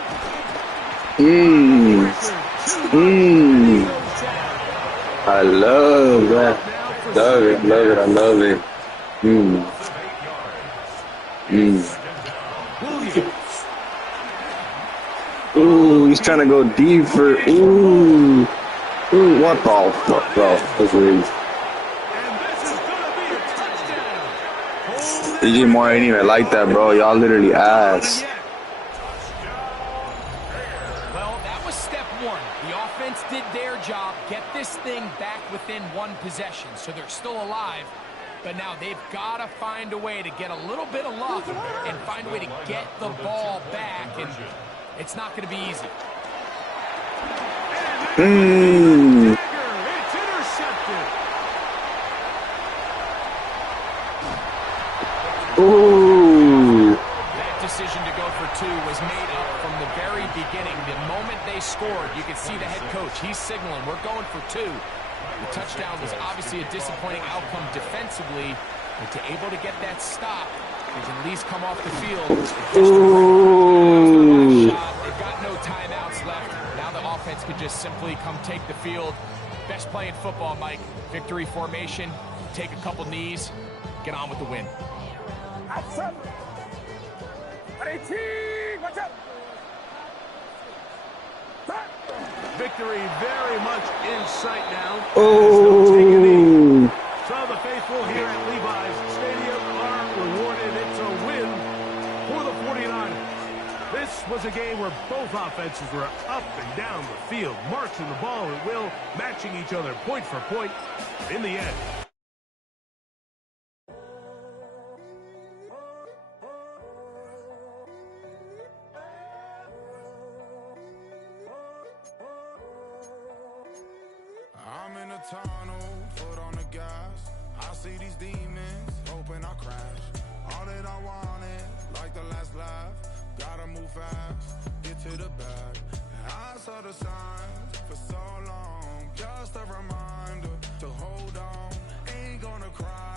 I love that. Love it, love it, I love it. Ooh, he's trying to go deeper. Ooh, what the fuck, bro? That's weird. And this is going to be a touchdown. Holy DJ Moore ain't even like that, bro. Y'all literally ass. Well, that was step one. The offense did their job, get this thing back within one possession, so they're still alive. But now they've got to find a way to get a little bit of luck and find a way to get the ball back, and it's not going to be easy. It's intercepted. Ooh. That decision to go for two was made up from the very beginning. The moment they scored, you could see the head coach. He's signaling, we're going for two. The touchdown was obviously a disappointing outcome defensively, but to able to get that stop, they can at least come off the field. Ooh. They've got no timeouts left. Now the offense could just simply come take the field. Best play in football, Mike. Victory formation, take a couple knees, get on with the win. Outside. 18. Watch out. Victory very much in sight now. Oh. So the faithful here at Levi's Stadium are rewarded. It's a win for the 49ers. This was a game where both offenses were up and down the field, marching the ball at will, matching each other point for point. In the end, I'm in a tunnel, foot on the gas. I see these demons, hoping I crash. All that I wanted, like the last laugh. Gotta move fast, get to the bag. I saw the signs for so long, just a reminder to hold on. Ain't gonna cry.